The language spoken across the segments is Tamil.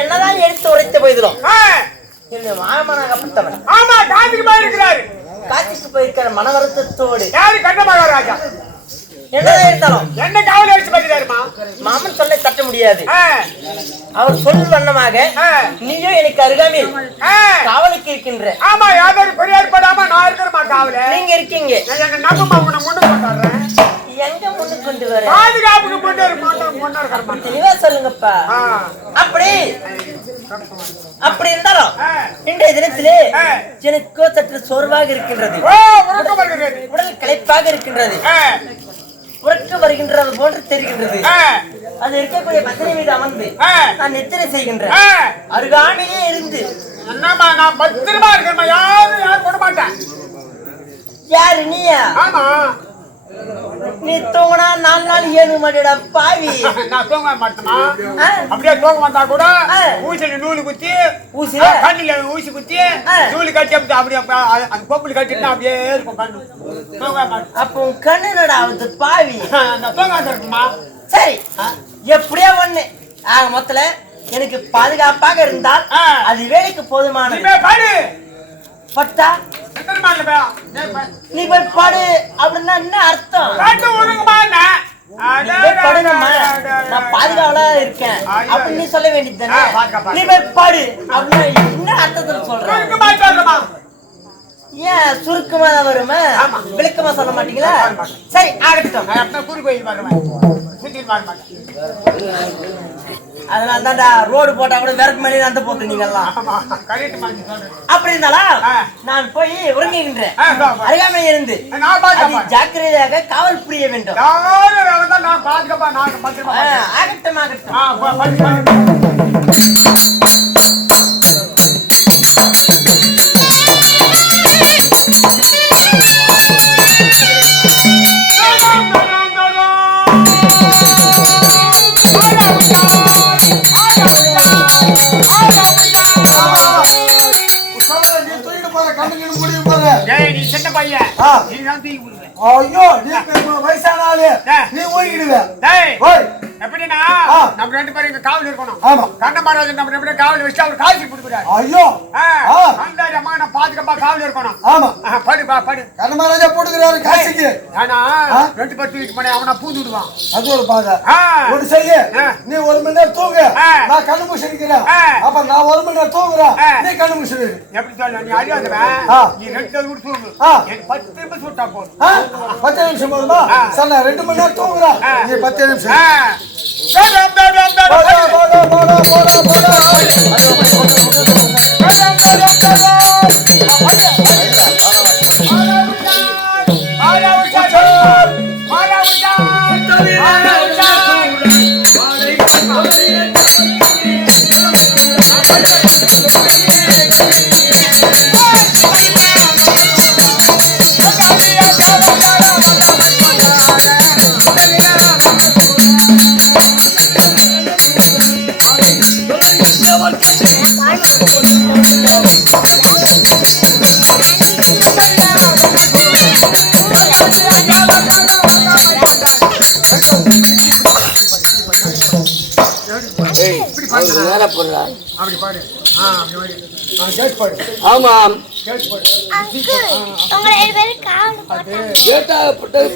என்னதான் எடுத்து உரைத்து போய்கிறோம். மாமனாகப்பட்டவன் காட்சிக்கு போயிருக்கிற மன வருத்தத்தோடு மகாராஜா என்னதான் இருந்தாலும் என்ன காவல் அடிச்சு பார்க்கிறாருமா? மாமன் சொல்ல தட்ட முடியாது. அவர் சொல் வண்ணமாக நீயும் எனக்கு அருகாமையில் காவலுக்கு இருக்கின்ற. ஆமா, யாரும் பெரிய ஏற்பாடாம நான் இருக்கிறமா காவல. நீங்க இருக்கீங்க. நம்பமா உன்னை முன்னு கொண்டாடுறேன். எங்க முன்னு கொண்டு வர? பாதுகாப்புக்கு கொண்டு தெளிவா சொல்லுங்கப்பா. அப்படி இருந்தாலும் இன்றைய தினத்திலே எனக்கோ சற்று சோர்வாக இருக்கின்றது, உடல் களைப்பாக இருக்கின்றது, உறக்க வருகின்றது போன்று தெரிகின்றது. அது இருக்கக்கூடிய பத்திரை மீது அமர்ந்து நான் எத்தனை செய்கின்றேன். அருகாமையே இருந்து என்னமா நான் பத்திரமா இருக்கேன். யாரும் போட மாட்டேன். யாரு நீயா? ஆமா, நீ தூங்கினா 4 நாள் 7 மணிடா பாவி. நான் தூங்க மாட்டேமா? அப்படியே தூங்க வந்தா கூட ஊசில நூலு குத்தி, ஊசில கண்ணில ஊசி குத்தி நூலு கட்டி அப்படியே அந்த கொப்புல கட்டிட்டு அப்படியே இருக்கும் கண்ணு. தூங்க மாட்டேன். அப்போ கண்ணு என்னடா ஆகுது பாவி? நான் தூங்க இருக்குமா? சரி, எப்படியா ஒண்ணு ஆக மொத்தல எனக்கு பாதுகாப்பாக இருந்தால் அது வேலைக்கு போதுமானது. பட்டா நீ போய் பாடு அப்படின்னா என்ன அர்த்தம்? நான் பாதுகாவலா இருக்கேன் அப்படின்னு நீ சொல்ல வேண்டியது தானே. நீ போய் பாடு அப்படின்னா என்ன அர்த்தத்துல சொல்றேன்? ஏன் சுருக்கமா தான் வருமா? விளக்கமா சொல்ல மாட்டீங்களா? சரி, ஆகட்டும். அதனால தான்டா ரோடு போட்டா கூட விறகு மேலே அந்த போட்டு நீங்க எல்லாம் அப்படி இருந்தாலும் நான் போய் உறங்குகின்றேன். அருகாமையில் இருந்து ஜாக்கிரதையாக காவல் புரிய வேண்டும். ஆகட்டும் ஆகட்டும். நீ சின்ன பையன் ஐயோ நீ வயசான ஆளு நீ ஓடிடுவ எப்படின்னா நம்ம ரெண்டு பேரும் இங்க காவல் இருக்கணும். ஆமா கண்ணமராஜன் நம்ம ரெண்டு பேரும் காவல் வச்சு அவர் காட்சி கொடுக்குறாரு. ஐயோ அந்த அம்மா பாதுகாப்பா காவல் இருக்கணும். ஆமா படுப்பா படு. கண்ணமராஜா போட்டுக்கிறாரு காட்சிக்கு. ஆனா ரெண்டு பேர் தூக்கிட்டு போனே அவனை பூந்து விடுவான். அது ஒரு பாதை ஒரு செய்ய நீ 1 மணி நேரம் தூங்கு நான் கண்ணு முழிக்கிறேன். அப்ப நான் 1 மணி நேரம் தூங்குறேன் நீ கண்ணு முழிச்சிரு. எப்படி சொல்ல நீ அறியாதவன் நீ 2 நாள் கூட தூங்கு. எனக்கு 10 நிமிஷம் விட்டா போதும். 10 நிமிஷம் போதுமா? சரி நான் 2 மணி நேரம் தூங்குறேன் நீ 10 நிமிஷம்.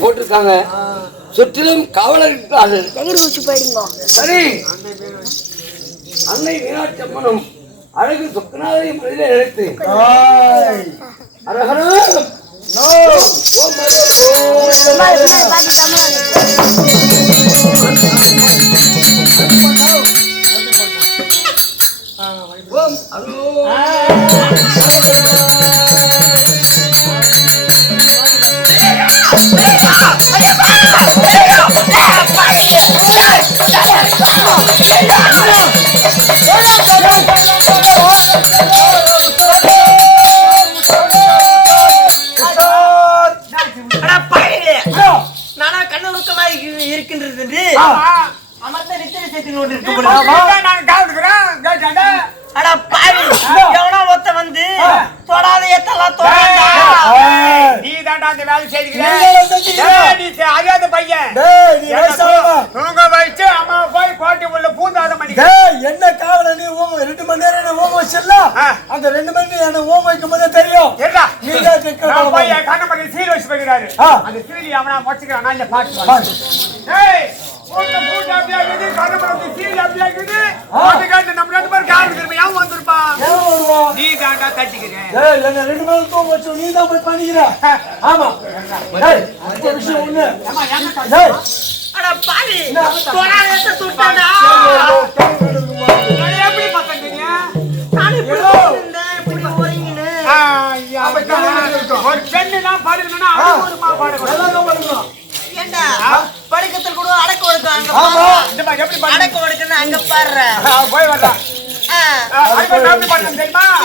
போட்டிருக்காங்க சுற்றிலும் காவலர்கள். சரி அன்னை மீனாட்சி அம்மனும் அழகு சொக்கநாதையும் மனதிலே நினைத்து நானா கண்ணூருக்கமாக இருக்கின்றது என்று அமர்ந்த நித்திரை சேர்த்து கொண்டு அட பாவி எவனோ ஒருத்த வந்து தொடாத எத்தலாம் தொடாதா நீ தாண்டா அந்த வேலை செய்கிறீங்க. நீ அறியாத பையன் தூங்க வச்சு அம்மா போய் கோட்டை உள்ள பூந்தாத மணி என்ன காவல நீ 2 மணி நேரம் ஓம் வச்சிடலாம். அந்த 2 மணி நேரம் ஓம் வைக்கும் போதே தெரியும். கண்ணமணி சீல் வச்சு போகிறாரு. அந்த சீலி அவனா மொச்சுக்கிறான். நான் இந்த பாட்டு நம்ம 2 பேரும் காவல் திரும்ப அவன் வந்திருப்பான். நீ தாண்டா தட்டிக்கிறேன். 2 மணி தூங்க வச்சு நீ தான் போய் பண்ணிக்கிற. ஆமா விஷயம் ஒண்ணு. அட பாவி தொடாத எத்த சுட்டாடா எப்படி பத்தீங்க? நான் இப்படி போறேன் இப்படி போறீங்கன்னு ஒரு பெண்ணு தான் பாடுறதுன்னா அது ஒரு மா பாடுறோம். ஏண்டா படுக்கத்தில் கூட அடக்க ஒடுக்க அங்க பாரு. அடக்க ஒடுக்கன்னு அங்க பாரு. போய் வரடா.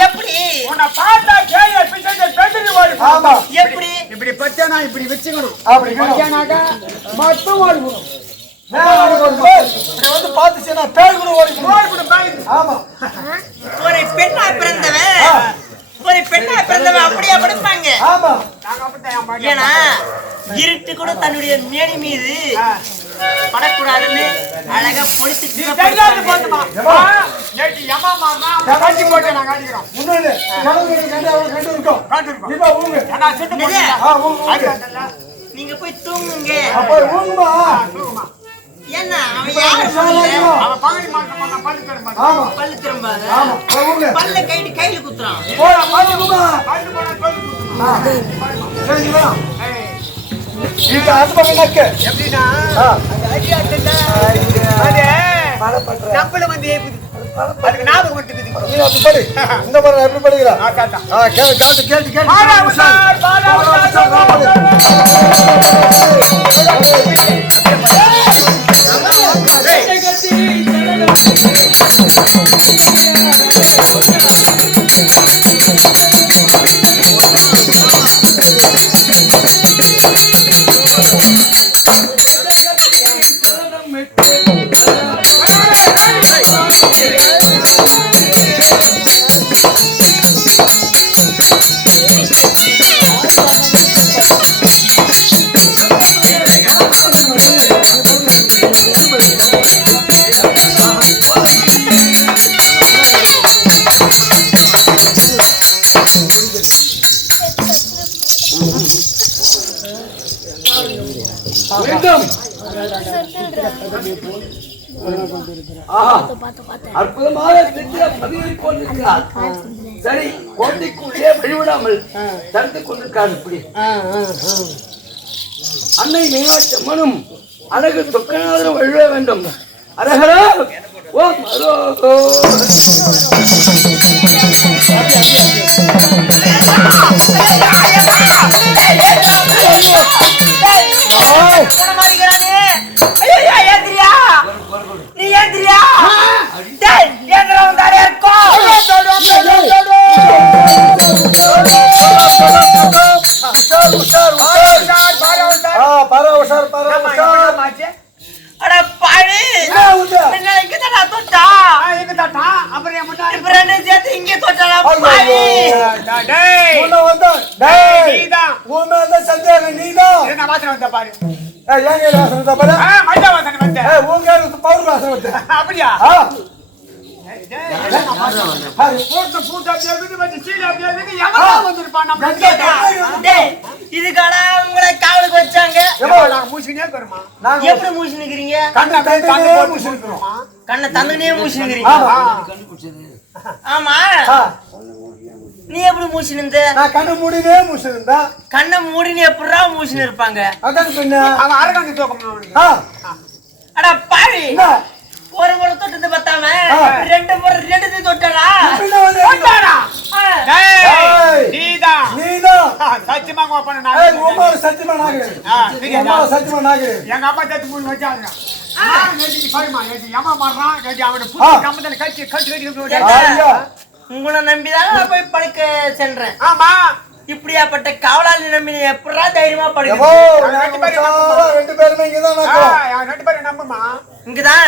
எப்படி உன்னை பார்த்தா கேள்வி பிச்சை பெண்ணு ஓடி. ஆமா எப்படி இப்படி பச்சனா இப்படி வெச்சுக்கணும். அப்படி பச்சனாக மட்டும் ஓடிக்கணும். வந்து பாத்துச்சேனா பேய் கூட ஓடிக்கணும். ஆமா ஒரு பெண்ணா பிறந்தவன் அப்படியே படுப்பாங்க. ஆமா ஏன்னா இருட்டு கூட தன்னுடைய மேனி மீது படக்கூடாதுன்னு அழகா பொழித்து நீங்க போய் தூங்குங்க. என்ன அவன் யாரு பல்லு திரும்பாத பல்ல கையில குத்துறான். எப்படின்னா நம்மள வந்து ஏப்புது அதுக்கு ஞாபகம் மட்டுக்குது நீ அப்படி படி இந்த மாதிரி நான் எப்படி படிக்கிறா ஆகாட்டா கேளு காட்டு கேட்டு பாரா உஷார் அற்புதமாக பதிவை கொண்டிருக்கிறார். சரி, கோட்டைக்குள்ளே வெளிவிடாமல் தடுத்துக் கொண்டிருக்கார். இப்படி அன்னை மீனாட்சி அம்மனும் அழகு சொக்கநாதரும் எழுத வேண்டும். அரகரா ஓம் அரோ நீ ஏந்திரியா அப்படியா இதுக்கான உங்களை காவலுக்கு வச்சாங்க. எப்படி மூசினுக்கிறீங்க? கண்ணை தந்தனே மூசினுக்கிறீங்க. ஆமா, நீ எப்படி மூசினிருந்த? கண்ணு மூடினே மூசிருந்தா. கண்ணை மூடினு எப்படா மூசினு இருப்பாங்க? அடா பாவி, ஒரு முறை தொட்டது பத்தாம ரெண்டு முறை ரெண்டு தொட்டா சத்தியமா எங்க அப்பா தத்து மூணு வச்சாங்க. உங்களை நம்பிதான் போய் படுக்க சென்றேன். ஆமா, இப்படியாப்பட்ட காவலாளி நம்பி எப்படா தைரியமா படுக்க? ரெண்டு பேருமே இங்கதான் நம்புமா, இங்கதான்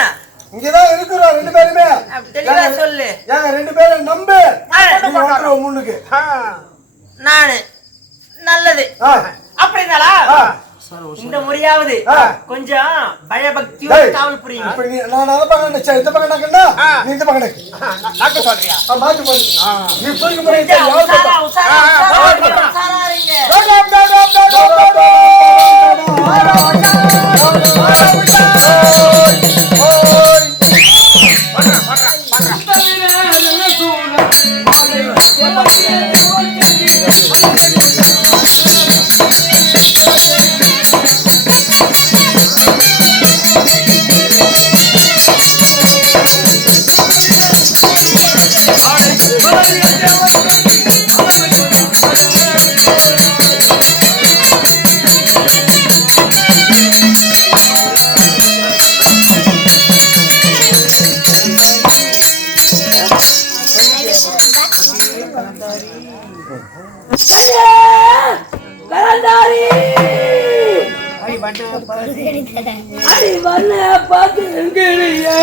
இருக்கிறோம். ரெண்டு பேருமே தெளிவா சொல்லு. ஏங்க ரெண்டு பேரும் நம்பு முன்னுக்கு. நானு நல்லது அப்படின்னாலா இந்த முறையாவது கொஞ்சம் பயபக்தியோட காவல் புரியுங்க. நான் அந்த பக்கம் நினைச்சேன், இந்த பக்கம் நக்கண்டா நீ இந்த பக்கம் நக்கு. நக்க சொல்றியா? மாத்தி மாத்தி நீ போய் முறை உசாரா இருங்க. அடி வண்ண பார்த்து எங்கேயே